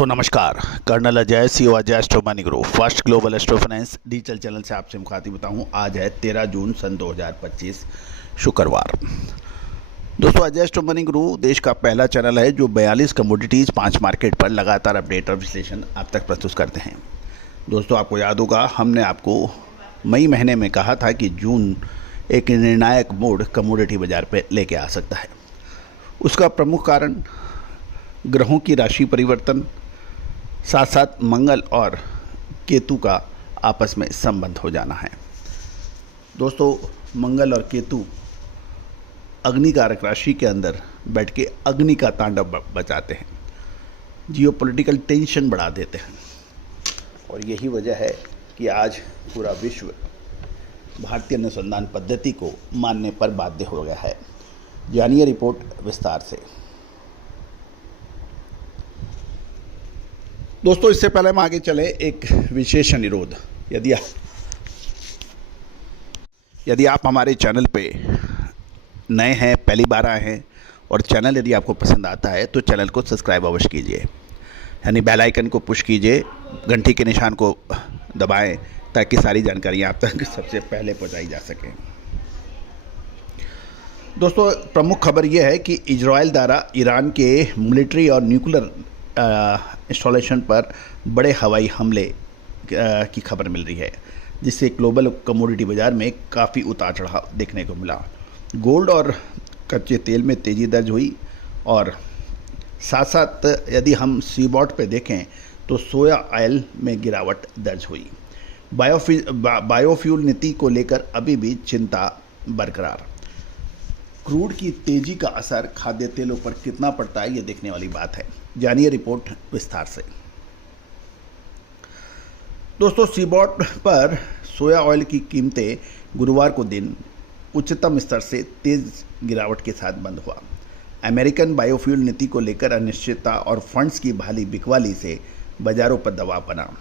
तो नमस्कार, colonel Ajay CO Ajay astro money group first global astro finance digital channel से आपसे मुखातिब होता हूँ। आज है 13 जून सन 2025 शुक्रवार। दोस्तों, अजय एस्ट्रो मनी ग्रुप देश का पहला चैनल है जो 42 कमोडिटीज़ 5 मार्केट पर लगातार अपडेट और विश्लेषण आप तक प्रस्तुत करते हैं। दोस्तों, आपको याद होगा हमने आपको मई महीने में कहा था कि जून एक निर्णायक मोड़ कमोडिटी बाजार पर लेके आ सकता है। उसका प्रमुख कारण ग्रहों की राशि परिवर्तन, साथ साथ मंगल और केतु का आपस में संबंध हो जाना है। दोस्तों, मंगल और केतु अग्नि कारक राशि के अंदर बैठ के अग्नि का तांडव बचाते हैं, जियोपॉलिटिकल टेंशन बढ़ा देते हैं। और यही वजह है कि आज पूरा विश्व भारतीय अनुसंधान पद्धति को मानने पर बाध्य हो गया है। जानिए रिपोर्ट विस्तार से। दोस्तों, इससे पहले हम आगे चले, एक विशेष अनुरोध। यदि आप हमारे चैनल पे नए हैं, पहली बार आए हैं और चैनल यदि आपको पसंद आता है तो चैनल को सब्सक्राइब अवश्य कीजिए, यानी बेल आइकन को पुश कीजिए, घंटी के निशान को दबाएं ताकि सारी जानकारियाँ आप तक सबसे पहले पहुंचाई जा सकें। दोस्तों, प्रमुख खबर यह है कि इजराइल द्वारा ईरान के मिलिट्री और न्यूक्लियर इंस्टॉलेशन पर बड़े हवाई हमले की खबर मिल रही है, जिससे ग्लोबल कमोडिटी बाजार में काफ़ी उतार चढ़ाव देखने को मिला। गोल्ड और कच्चे तेल में तेज़ी दर्ज हुई और साथ साथ यदि हम सीबॉट पे देखें तो सोया ऑयल में गिरावट दर्ज हुई। बायोफ्यूल नीति को लेकर अभी भी चिंता बरकरार। क्रूड की तेजी का असर खाद्य तेलों पर कितना पड़ता है, ये देखने वाली बात है। जानिए रिपोर्ट विस्तार से। दोस्तों, सीबॉट पर सोया ऑयल की कीमतें गुरुवार को दिन उच्चतम स्तर से तेज गिरावट के साथ बंद हुआ। अमेरिकन बायोफ्यूल नीति को लेकर अनिश्चितता और फंड्स की भारी बिकवाली से बाजारों पर दबाव बना।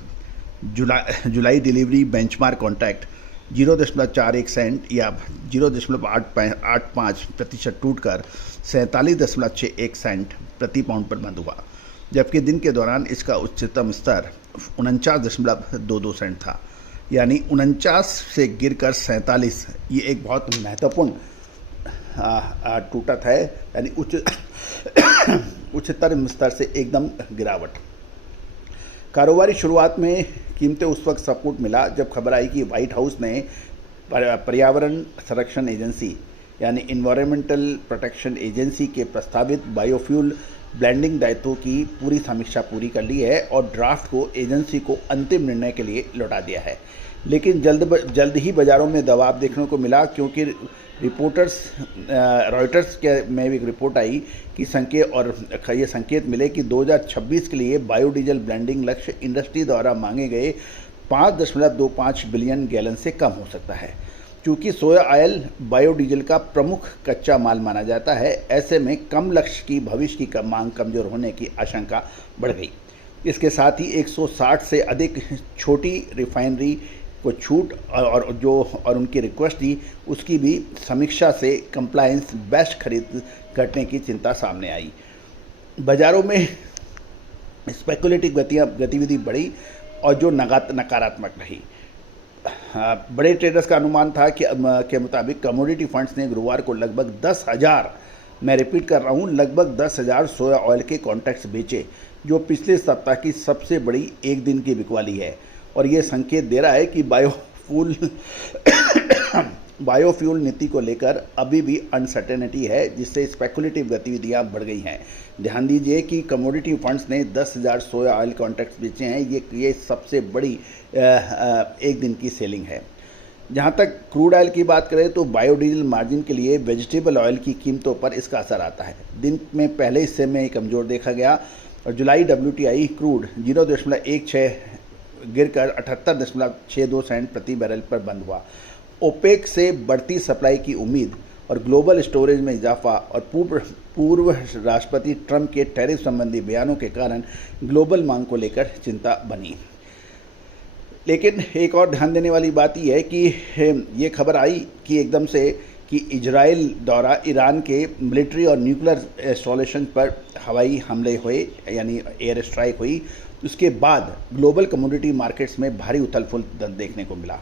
जुलाई डिलीवरी बेंचमार्क कॉन्ट्रैक्ट 0.41 सेंट या 0.85% टूटकर 47.61 सेंट प्रति पाउंड पर बंद हुआ, जबकि दिन के दौरान इसका उच्चतम स्तर 49.22 सेंट था, यानी 49 से गिरकर 47। ये एक बहुत महत्वपूर्ण टूटत है, यानी उच्चतम स्तर से एकदम गिरावट। कारोबारी शुरुआत में कीमतें उस वक्त सपोर्ट मिला जब खबर आई कि व्हाइट हाउस ने पर्यावरण संरक्षण एजेंसी यानी इन्वायरमेंटल प्रोटेक्शन एजेंसी के प्रस्तावित बायोफ्यूल ब्लेंडिंग दायित्वों की पूरी समीक्षा पूरी कर ली है और ड्राफ्ट को एजेंसी को अंतिम निर्णय के लिए लौटा दिया है। लेकिन जल्द ही बाजारों में दबाव देखने को मिला, क्योंकि रॉयटर्स के में भी एक रिपोर्ट आई कि ये संकेत मिले कि 2026 के लिए बायोडीजल ब्लेंडिंग लक्ष्य इंडस्ट्री द्वारा मांगे गए 5.25 बिलियन गैलन से कम हो सकता है। चूँकि सोया ऑयल बायोडीजल का प्रमुख कच्चा माल माना जाता है, ऐसे में कम लक्ष्य की भविष्य की मांग कमज़ोर होने की आशंका बढ़ गई। इसके साथ ही 160 से अधिक छोटी रिफाइनरी को छूट और उनकी रिक्वेस्ट थी, उसकी भी समीक्षा से कंप्लायंस बेस्ट खरीद घटने की चिंता सामने आई। बाजारों में स्पेकुलेटिव गतिविधि बढ़ी और जो नकारात्मक रही। बड़े ट्रेडर्स का अनुमान था कि के मुताबिक कमोडिटी फंड्स ने गुरुवार को लगभग 10,000, मैं रिपीट कर रहा हूँ, लगभग 10,000 सोया ऑयल के कॉन्ट्रैक्ट्स बेचे, जो पिछले सप्ताह की सबसे बड़ी एक दिन की बिकवाली है। और ये संकेत दे रहा है कि बायोफ्यूल नीति को लेकर अभी भी अनसर्टेनिटी है, जिससे स्पेकुलेटिव गतिविधियां बढ़ गई हैं। ध्यान दीजिए कि कमोडिटी फंड्स ने 10,000 सोया ऑयल कॉन्ट्रैक्ट्स बेचे हैं। ये सबसे बड़ी एक दिन की सेलिंग है। जहां तक क्रूड ऑयल की बात करें तो बायोडीजल मार्जिन के लिए वेजिटेबल ऑयल की कीमतों पर इसका असर आता है। दिन में पहले हिस्से में कमज़ोर देखा गया और जुलाई WTI क्रूड 0.16 गिरकर 78.62 सेंट प्रति बैरल पर बंद हुआ। ओपेक से बढ़ती सप्लाई की उम्मीद और ग्लोबल स्टोरेज में इजाफा और पूर्व राष्ट्रपति ट्रंप के टैरिफ संबंधी बयानों के कारण ग्लोबल मांग को लेकर चिंता बनी। लेकिन एक और ध्यान देने वाली बात यह है कि ये खबर आई कि एकदम से कि इजराइल द्वारा ईरान के मिलिट्री और न्यूक्लियर इंस्टॉलेशन पर हवाई हमले हुए, यानी एयर स्ट्राइक हुई। उसके बाद ग्लोबल कमोडिटी मार्केट्स में भारी उथल पुथल देखने को मिला।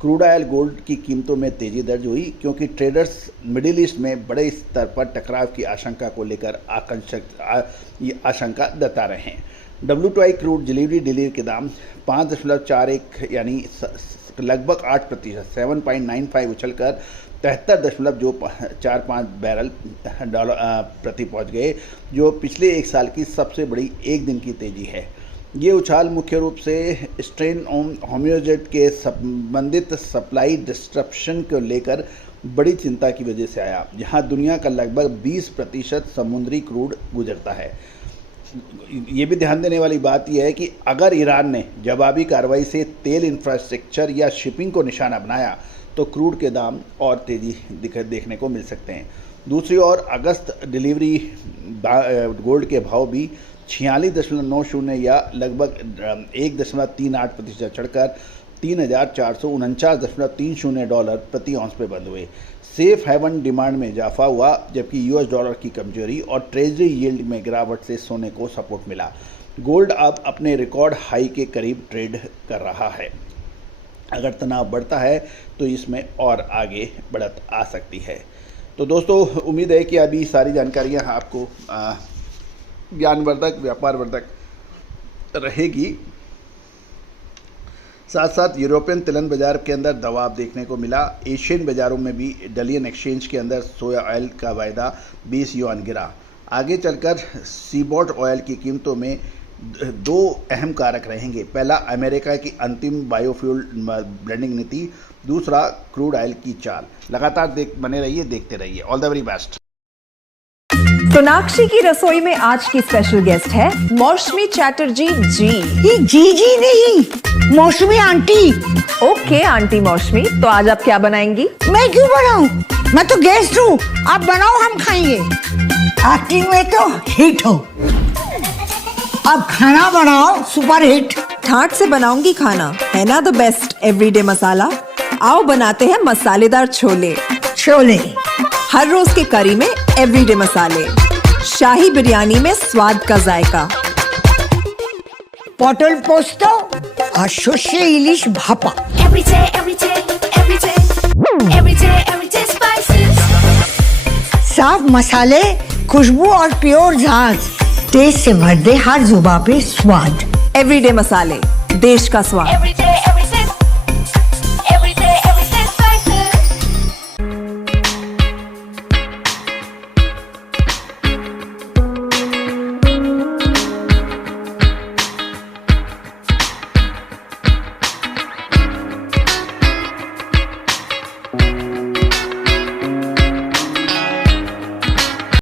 क्रूड ऑयल गोल्ड की कीमतों में तेज़ी दर्ज हुई क्योंकि ट्रेडर्स मिडिल ईस्ट में बड़े स्तर पर टकराव की आशंका को लेकर आशंका जता रहे हैं। WTI क्रूड डिलीवरी के दाम 5.41 यानी लगभग 8% 7.95 उछलकर 73.45 बैरल प्रति पहुंच गए, जो पिछले एक साल की सबसे बड़ी एक दिन की तेज़ी है। ये उछाल मुख्य रूप से स्ट्रेन होम्योजेट के संबंधित सप्लाई डिस्ट्रप्शन को लेकर बड़ी चिंता की वजह से आया, जहां दुनिया का लगभग 20% समुद्री क्रूड गुजरता है। ये भी ध्यान देने वाली बात यह है कि अगर ईरान ने जवाबी कार्रवाई से तेल इंफ्रास्ट्रक्चर या शिपिंग को निशाना बनाया तो क्रूड के दाम और तेज़ी देखने को मिल सकते हैं। दूसरी ओर अगस्त डिलीवरी गोल्ड के भाव भी 46.90 या लगभग 1.38% चढ़कर $3,449.30 प्रति औंस पे बंद हुए। सेफ हेवन डिमांड में इजाफा हुआ, जबकि US डॉलर की कमजोरी और ट्रेजरी यील्ड में गिरावट से सोने को सपोर्ट मिला। गोल्ड अब अपने रिकॉर्ड हाई के करीब ट्रेड कर रहा है। अगर तनाव बढ़ता है तो इसमें और आगे बढ़त आ सकती है। तो दोस्तों, उम्मीद है कि अभी सारी जानकारियां आपको ज्ञानवर्धक, व्यापारवर्धक रहेगी। साथ साथ यूरोपियन तिलन बाजार के अंदर दबाव देखने को मिला। एशियन बाजारों में भी डलियन एक्सचेंज के अंदर सोया ऑयल का वायदा 20 युआन गिरा। आगे चलकर सीबॉट ऑयल की कीमतों में दो अहम कारक रहेंगे। पहला, अमेरिका की अंतिम बायोफ्यूल ब्लेंडिंग नीति, दूसरा क्रूड ऑयल की चाल। लगातार बने रहिए, देखते रहिए। All the very best. Sonakshi की रसोई में आज की स्पेशल गेस्ट है मौसमी चैटर्जी जी। ये जी नहीं, मौसमी आंटी। ओके आंटी मौसमी, तो आज आप क्या बनाएंगी? मैं क्यों बनाऊं? मैं तो गेस्ट हूँ, आप बनाओ, हम खाएंगे। एक्टिंग में तो हिट हो, अब खाना बनाओ सुपर हिट। ठाट से बनाऊंगी खाना, है ना द बेस्ट एवरीडे मसाला। आओ बनाते हैं मसालेदार छोले। छोले हर रोज के करी में एवरीडे मसाले, शाही बिरयानी में स्वाद का जायका। पटल पोस्तो और शोषे इलिश भापा। साफ मसाले, खुशबू और प्योर झांझ, टेस्ट से भर दे हर जुबान पे स्वाद। एवरीडे मसाले, देश का स्वाद।